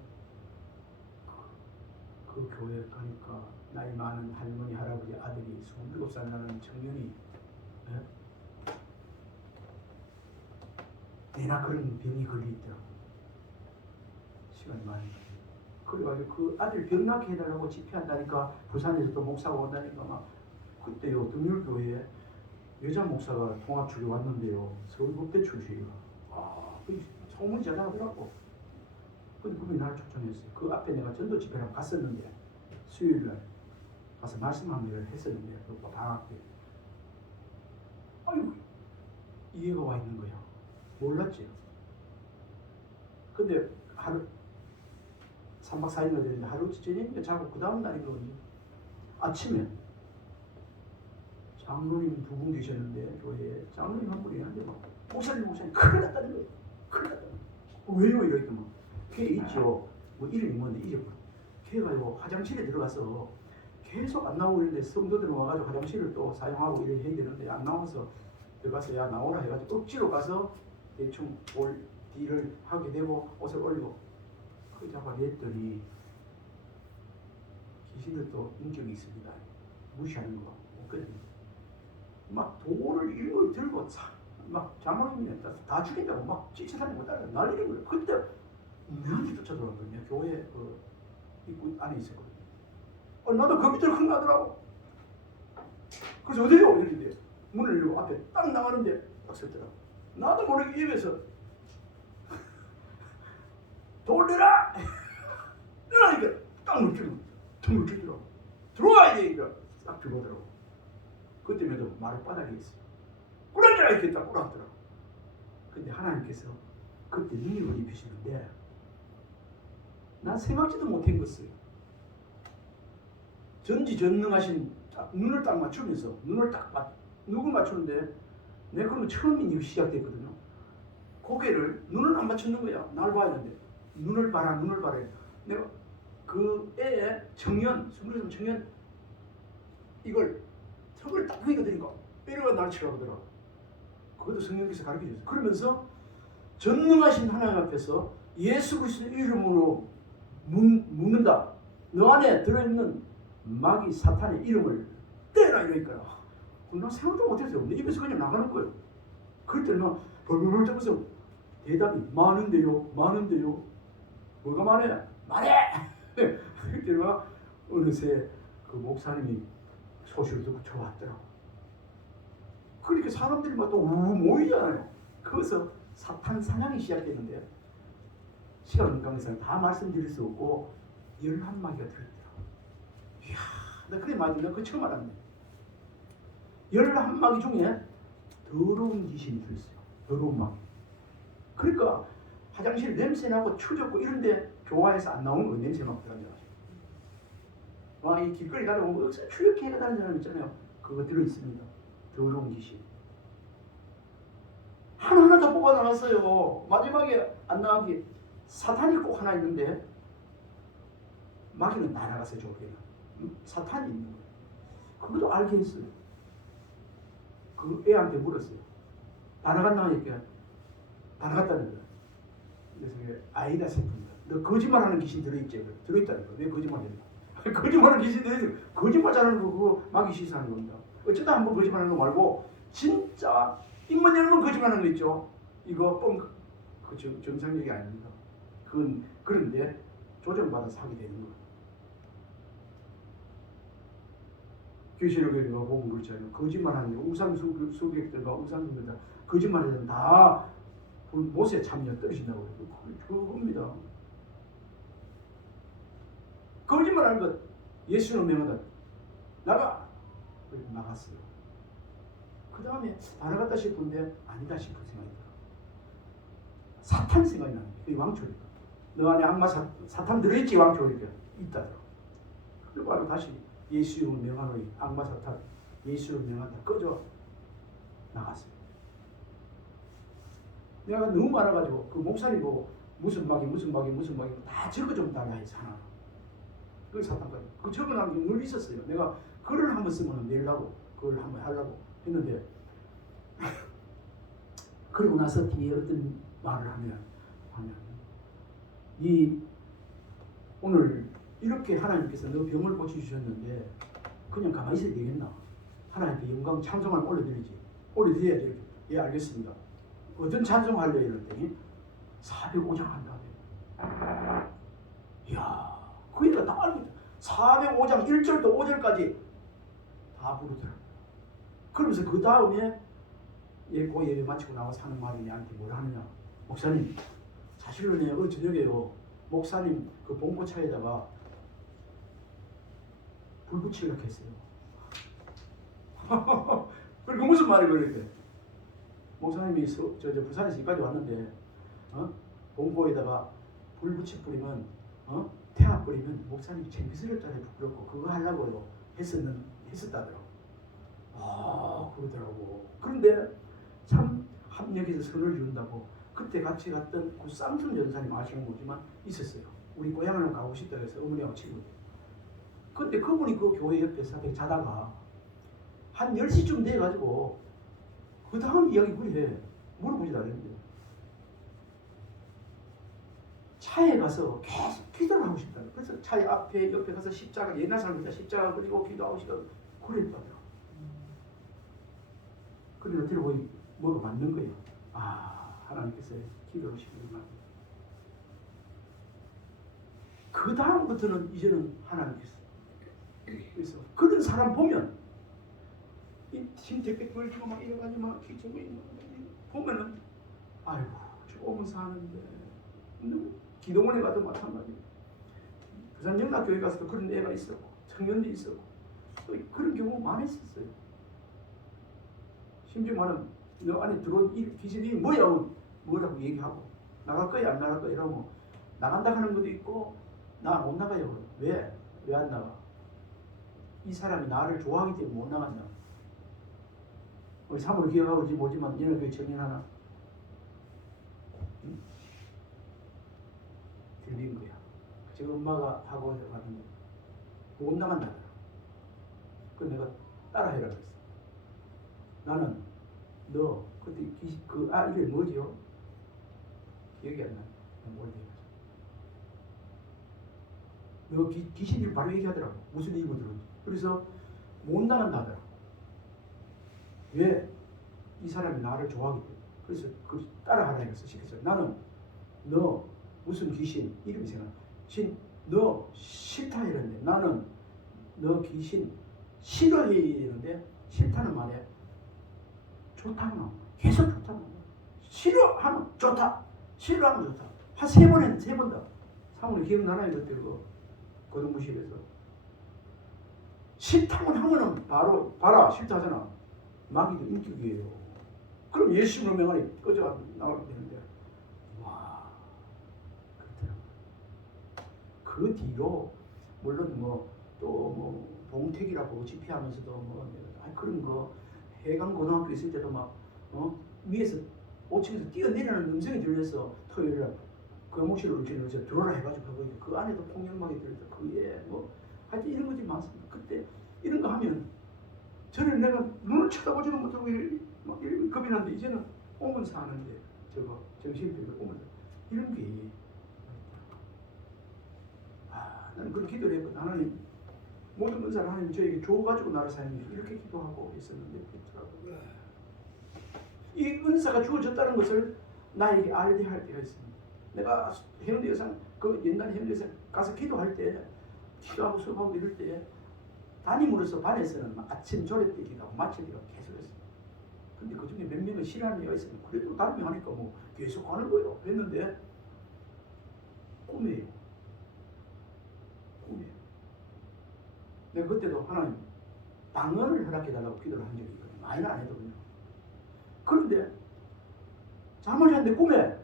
그 교회 가니까 나이 많은 할머니 할아버지 아들이 27살 나는 청년이 내나 그런 병이 걸려있더라고. 시간이 많이 그래가지고 그 아들 병 낫게 해달라고 집회한다니까 부산에서 또 목사가 온다니까 막 그때요 등률교회에 여자 목사가 통합주교 왔는데요 서울국대 출신이가 그 소문이 자자하더라고. 근데 그분이 나를 초청했어요. 그 앞에 내가 전도 집회랑 갔었는데 수요일날 가서 말씀 한 번을 했었는데 그 방학 때 아이고 이해가 와 있는 거야. 몰랐지. 근데 하루 3박 4일로 되는데 하루 전이니까 자고 그 다음 날이거든요. 아침에 장로님 두 분 계셨는데 교회에 장로님 한 분이 한데 막 목사님 큰일 났다는 거예요. 큰일 났다. 왜요? 이러니까 뭐 걔 있죠. 뭐 이름이 뭔데 잊어버려. 걔가요 화장실에 들어가서 계속 안 나오고 있는데 성도들은 와가지고 화장실을 또 사용하고 이래 해야 되는데 안 나와서 들어가서 야 나오라 해가지고 억지로 가서 대충 올 딜을 하게 되고 옷을 올리고 그 잡아냈더니 귀신들도 인격이 있습니다. 무시하는 거 없거든요. 막 돌을 이런 걸 들고 막 장모님이 다 죽인다고 막 찢어다니고 따라 날리는 거예요. 그때 우연히 쫓아들어왔거든요. 교회 그 입구 안에 있었거든요. 나도 그 밑으로 흥나더라고. 그래서 어디요? 이랬는데 문을 열고 앞에 딱 나가는데 딱 섰더라고. 나도 모르게 입에서 돌려라! 이러니까 딱 물기고 툭 물기더라고. 들어와 이제 이거 딱 들어오더라고. 그때마다 마룻바닥에 있어요. 꿇어져라 이렇게 딱 꿇어왔더라고. 근데 하나님께서 그때 능력을 입히시는데 난 생각지도 못한 것을 전지전능하신 눈을 딱 맞추면서 눈을 맞추는데 내가 그런 거 처음인 이후 시작됐거든요. 고개를 눈을 안 맞추는 거야. 날 봐야 되는데 눈을 봐라. 내가 그 애의 청년 이걸 턱을 딱 휘거드니까 때려가 날 치라고. 그것도 성령께서 가르쳐줬어요. 그러면서 전능하신 하나님 앞에서 예수 그리스도 이름으로 묻는다. 너 안에 들어있는 마귀 사탄의 이름을 떼라 이러니까 나 생각도 못했어요. 내 입에서 그냥 나가는 거예요. 그럴 때는 벌벌벌 떨면서 대답이 많은데요. 뭐가 많아요? 말해! 그때가 어느새 그 목사님이 소식을 듣고 좋았더라고. 그러니까 사람들이 막 또 모이잖아요. 거기서 사탄 사냥이 시작됐는데 시간 관계상 다 말씀드릴 수 없고 11마귀가 들었더라고. 이야, 나 그래 맞지? 나 그거 처음 알았네. 11마귀 중에 더러운 귀신이 들었어요. 더러운 마귀. 그러니까 화장실 냄새나고 추졌고 이런데 좋아해서 안 나오는 거 냄새 맡고 다니는 와, 이 길거리 가다 보면 추격해 가다는 사람 있잖아요. 그거 들어있습니다. 더러운 귀신. 하나하나 다 뽑아 나왔어요. 마지막에 안 나가게 사탄이 꼭 하나 있는데 마귀는 다 나갔어요. 저기는 사탄이 있는 거예요. 그것도 알게 했어요. 그 애한테 물었어요. 다 나갔나 하니까 다 나갔다는 거야. 그래서 아이다 싶습니다. 너 거짓말하는 귀신 들어있지? 들어있다는 거야. 왜 거짓말해? 거짓말하는 귀신 들어있어. 거짓말 잘하는 거 그거 마귀 시사하는 겁니다. 어쩌다 한번 거짓말하는 거 말고 진짜 입만 열면 거짓말하는 거 있죠. 이거 그 정상적이 아닙니다. 그런데 조정받아서 하게 되는 거예요. 교실을 보면 그렇잖아요. 거짓말하는 거 우상수객들과 우상수객들 거짓말하는 다 못에 참여 떨어진다고 해요. 그겁니다. 거짓말하는 것 예수는 명하다. 나가! 나갔어요. 그 다음에 다 나갔다 싶은데 아니다 싶은 생각이 들어요. 사탄 생각이 나는 거예요. 이 왕초니까. 너 안에 악마 사탄 들어있지 왕초니까 있다더라고. 그리고 바로 다시 예수를 명하노니 악마 사탄 예수를 명한다. 꺼져 나갔어요. 내가 너무 많아가지고 그 목사님 보고 무슨 마귀 다 적어좀 달라 해서 하나. 그 사탄까지. 그 적어놓은 게 늘 있었어요. 내가 글을 한번 쓰면 내려고 그걸 한번 하려고 했는데 그리고 나서 뒤에 어떤 말을 하면 이 오늘 이렇게 하나님께서 너 병을 고쳐주셨는데 그냥 가만히 있어야 되겠나? 하나님께 영광 찬송을 올려드려야 돼. 예, 알겠습니다. 어떤 찬송하려 이랬더니 405장 한다며. 이야, 그 얘기가 다 알고 있다. 405장 1절부터 5절까지 다 부르더라고요. 그러면서 그 다음에 그 예배 마치고 나와서 하는 말이 내한테 뭐라 하느냐. 목사님, 사실은 내가 어제 저녁에요. 목사님 그 봉고차에다가 불 붙이려고 했어요. 그리고 무슨 말이 그랬대. 목사님이 저 부산에서 여기까지 왔는데 봉고에다가 불 붙이 뿌리면 태아 뿌리면 목사님이 창피스럽잖아요. 부끄럽고 그거 하려고 했었다더라고. 그러더라고. 그런데 참 합력해서 선을 이룬다고 그때 같이 갔던 그 쌍순 전사님 아시는 거지만 있었어요. 우리 고향을 가고 싶다고 해서 어머니하고 친구. 근데 그분이 그 교회 옆에서 자다가 한 10시쯤 돼가지고 그 다음 이야기 그래 물어보지도 않는데 차에 가서 계속 기도를 하고 싶다. 그래서 차에 앞에 옆에 가서 십자가 옛날 사람이다 십자가 그리고 기도하고 싶다. 그랬다더라. 그래 어떻게 보니 뭐가 맞는 거예요. 하나님께서 기도를 시키는 그 다음부터는 이제는 하나님께서 그래서 그런 사람 보면 힘 되게 걸리고 막 이래가지고 막 기침고 있는 보면은 아이고 조금 사는데 기도원에 가도 마찬가지. 부산 영락교회 가서도 그런 애가 있었고 청년도 있었고 그런 경우 많이 있었어요. 심지어 말하면 너 안에 들어온 이 귀신이 뭐라고 얘기하고 나갈 거야 안 나갈 거야 이러면 나간다 하는 것도 있고 나 못 나가요. 왜 안 나가? 이 사람이 나를 좋아하기 때문에 못 나간다. 우리 사모를 기억하고 있지 못지만 연합교회 청년 하나 들린 거야. 저 엄마가 하고 가는데 못 나간다. 그래서 내가 따라해라 그랬어. 나는 너 그때 이름이 뭐지요? 기억이 안 나. 너 귀신이 바로 얘기하더라고. 무슨 이유로 들었지. 그래서 못 나간다 하더라고. 왜? 이 사람이 나를 좋아하기 때문에. 그래서 그 따라하라 해서 시켰어요. 나는 너 무슨 귀신 이름이 생각나. 너 싫다 이랬는데 나는 너 귀신 싫어해 이랬는데 싫다는 말에 좋다구나. 계속 좋다구나. 싫어하면 좋다. 싫어하면 좋다. 한 3번 했는데 3번 다. 사모님 기억나나요? 그때 그 고등부실에서 싫다고 하면은 바로 봐라 싫다잖아. 마귀도 인격이에요. 그럼 예수님으로 명하니 꺼져 나가게 되는데 와 그렇더라고. 그 뒤로 물론 또 봉택이라고 집회하면서도 그런 거 해강 고등학교 있을 때도 막 위에서 5층에서 뛰어내리는 음성이 들려서 토요일날 그 목실로 이렇게 들어오라 해가지고 그 안에도 폭력막이 들어서 그에 하여튼 이런 것들이 많습니다. 그때 이런 거 하면 저는 내가 눈을 쳐다보지도 못하고 막 이런 겁이 나는데 이제는 오면서 하는데 저거 정신병을 오면서 이런 게 나는 그런 기도를 했거든. 하나님 모든 은사를 하나님 저에게 줘가지고 나를 사용해 이렇게 기도하고 있었는데 그렇더라고요. 이 은사가 주어졌다는 것을 나에게 알게 할 때가 있습니다. 내가 해운대 여상 그 옛날 해운대 여상 가서 기도할 때 기도하고 수업하고 이럴 때 담임으로서 반에서는 아침 조례 때 기도하고 마칠 기도 계속 했어요. 근데 그 중에 몇 명은 싫어하는 애가 있으면 그래도 담임이 하니까 계속 하는 거예요. 했는데 꿈이에요. 내가 그때도 하나님 방언을 허락해달라고 기도를 한 적이 있거든요. 많이는 안 해도 그냥. 그런데 잠을 잤는데 꿈에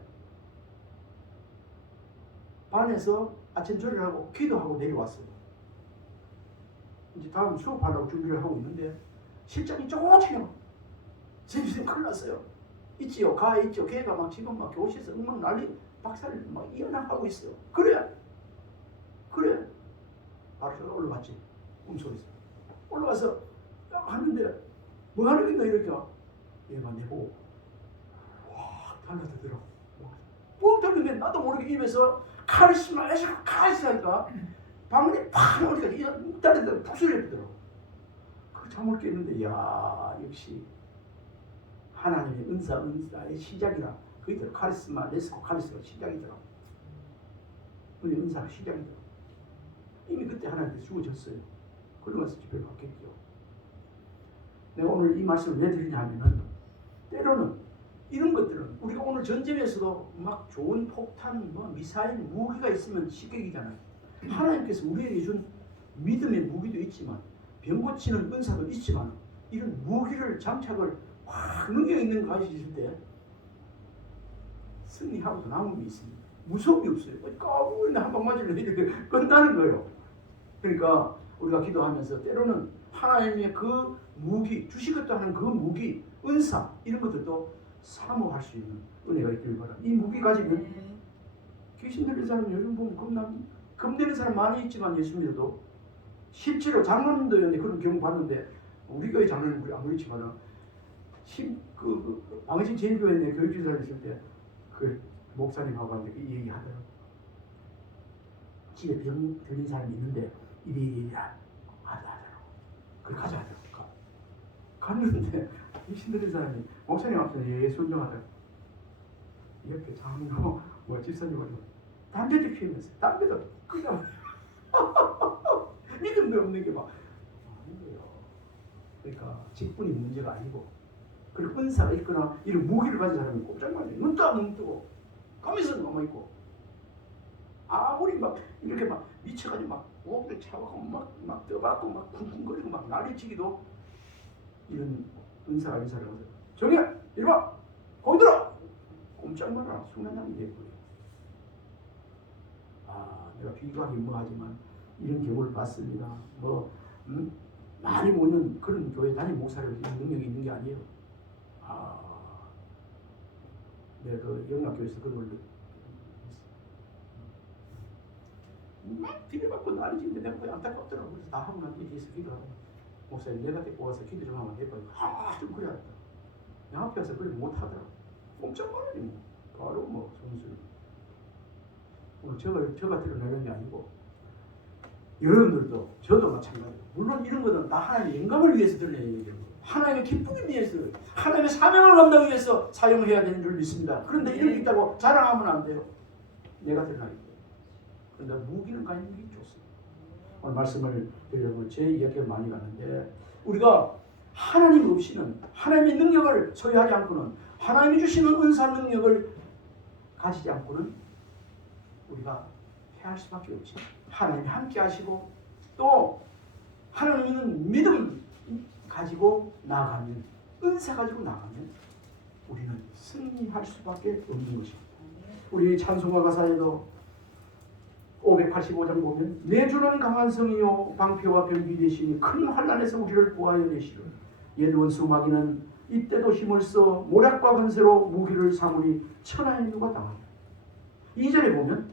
반에서 아침 조리를 하고 기도하고 내려왔어요. 이제 다음 수업하려고 준비를 하고 있는데 실장이 쪼치냐 선생님 큰일 났어요. 있지요. 있죠. 걔가 막 지금 막 교실에서 음악 난리 박살을 막 이어나가고 있어요. 그래 바로 올라갔지. 꿈속에서 올라가서 하는데 뭐 하는 게 있나 이렇게 얘가 내보고 확 달라들더라고. 뭐 달리는데 나도 모르게 입에서 카리스마니까 방문이 팍 나오니까 달리더라고. 푹 소리했더라고. 그 잠을 깼는데 야 역시 하나님의 은사의 시작이라 그게 카리스마 레스코 카리스마가 시작이더라고. 우리 은사가 시작이더라고. 이미 그때 하나님께서 주어졌어요. 그러면서 집회를 갔겠죠. 내가 오늘 이 말씀을 왜 드리냐 하면은 때로는 이런 것들은 우리가 오늘 전쟁에서도 막 좋은 폭탄, 미사일, 무기가 있으면 쉽게 이기잖아요. 하나님께서 우리에게 준 믿음의 무기도 있지만 병 고치는 은사도 있지만 이런 무기를 장착을 확 능력 있는 것이 있을 때 승리하고도 남은 게 있습니다. 무서움이 없어요. 까불는데 한 방 맞으려면 이렇게 끝나는 거예요. 그러니까 우리가 기도하면서 때로는 하나님의 그 무기, 주시겠다 하는 그 무기, 은사 이런 것들도 사모할 수 있는 은혜가 있길 바랍니다. 이 무기 가지면 귀신 들린 사람 요즘 보면 겁내는 사람 많이 있지만 예수 믿어도 실제로 장로님도 그런 경우 봤는데 우리 교회 장로님 우리 안 그렇지만 방신 제일교회 내 교육지사를 있을 때 그 목사님하고 이 얘기 하더라고. 집에 병 들린 사람이 있는데 이리라 하더라고. 그걸 가자 하더라고. 갔는데 귀신 들린 사람이 목사님 앞에서 순종하더라고. 옆에 장로 집사님하고 담배도 피우면서 담배도 끊어. 믿음도 없는 게 막 아닌 거예요. 그러니까 직분이 문제가 아니고 그리고 은사가 있거나 이런 무기를 가진 사람이 꼼짝 말이에요. 눈 뜨고 가면서 넘어 있고 아무리 막 이렇게 막 미쳐가지고 막 목을 차고 막 떠받고 막 쿵쿵거리고 막 난리치기도 이런 은사가 있는 사람은 정이야 이리 와 거기 들어 꼼짝 말아 순간함이 되고요. 내가 비교하기 뭐하지만 이런 경우를 봤습니다. 많이 모이는 그런 교회 담임 목사를 이런 능력이 있는 게 아니에요. 내가 그 영락교회에서 그런 걸 막 비례받고 난리치는데 내가 거의 안타깝더라고. 그래서 다 하고 난 뒤에 뒤에서 기도하고 목사님 내가 데리고 와서 기도 좀 하면 해봐. 좀 그래야 했다. 내 앞에 와서 그걸 못하더라고. 꼼짝 말하니 뭐. 바로 뭐 손수. 오늘 저가 드러내는 게 아니고 여러분들도 저도 마찬가지예요. 물론 이런 거는 다 하나님의 영광을 위해서 드러내는 얘기죠. 하나님의 기쁨을 위해서 하나님의 사명을 감당하기 위해서 사용해야 되는 줄 믿습니다. 그런데 이런 게 있다고 자랑하면 안 돼요. 내가 드러나기 때문에. 그런데 무기는 가지는 게 좋습니다. 오늘 말씀을 드리려면 제 이야기가 많이 가는데 우리가 하나님 없이는 하나님의 능력을 소유하지 않고는 하나님이 주시는 은사 능력을 가지지 않고는 우리가 해할 수밖에 없지. 하나님이 함께 하시고 또 하나님은 믿음 가지고 나아가면 은사 가지고 나아가면 우리는 승리할 수밖에 없는 것입니다. 우리 찬송가 가사에도 585장 보면 내 주는 강한 성이요 방패와 병기 되시니 큰 환난에서 우리를 구하여 내시려 옛 원수 마귀는 이때도 힘을 써 모략과 건세로 무기를 삼으니 천하의 누가 당하냐. 2절에 보면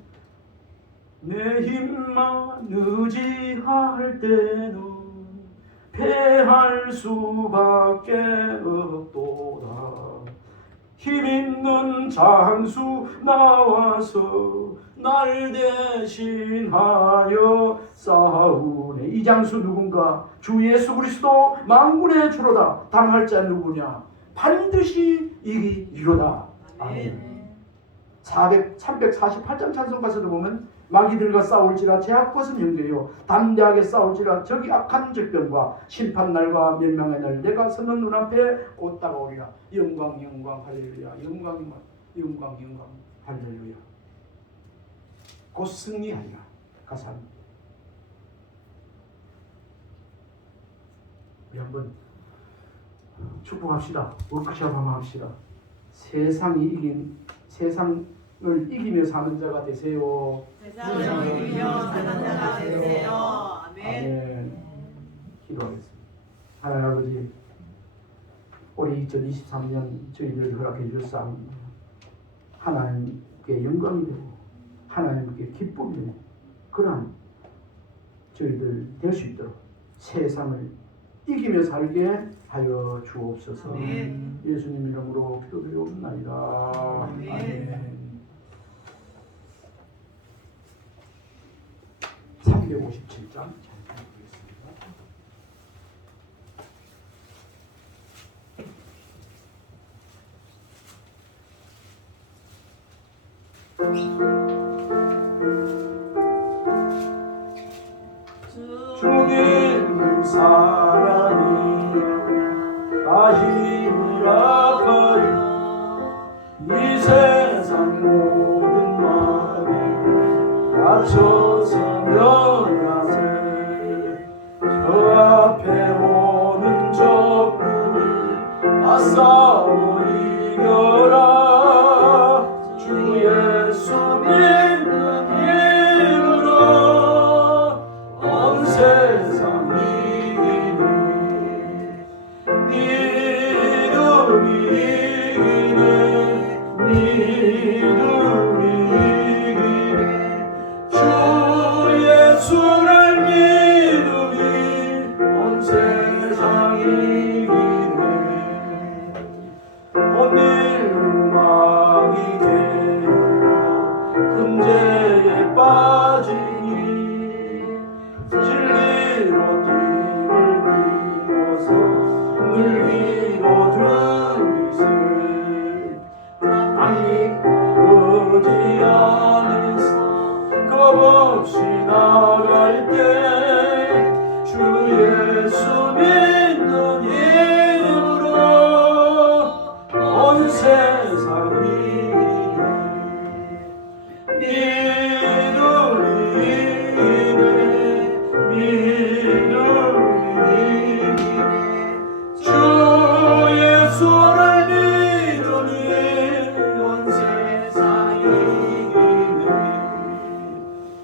내 힘만 의지할 때는 패할 수밖에 없도다. 힘있는 장수 나와서 날 대신하여 싸우네. 이 장수 누군가? 주 예수 그리스도 만군의 주로다. 당할 자 누구냐? 반드시 이기리로다. 아멘. 348장 찬송 가서도 보면 마귀들과 싸울지라 제약것은 형제요 담대하게 싸울지라 저기 악한 적병과 심판날과 멸망의 날 내가 서는 눈앞에 곧 다가오리라. 영광 할렐루야. 영광 할렐루야. 곧 승리하리라. 가사합니다. 우리 한번 축복합시다. 워크숍 한번 합시다. 세상을 이기며 사는 자가 되세요. 세상을 이기며 사는 자가 되세요. 아멘. 기도하겠습니다. 하나님 아버지, 올해 2023년 저희들 허락해 주셨사옵니다. 하나님께 영광이 되고 하나님께 기쁨이 되는 그러한 저희들 될 수 있도록 세상을 이기며 살게 하여 주옵소서. 아멘. 예수님 이름으로 기도드리옵나이다. 아멘. 아멘. 357장 잘 보겠습니다. 주님은 사랑이 다 힘을 아까요 이 세상 모든 말이 맞춰서 면하세 저 앞에 오는 적군을 다 싸워 이겨라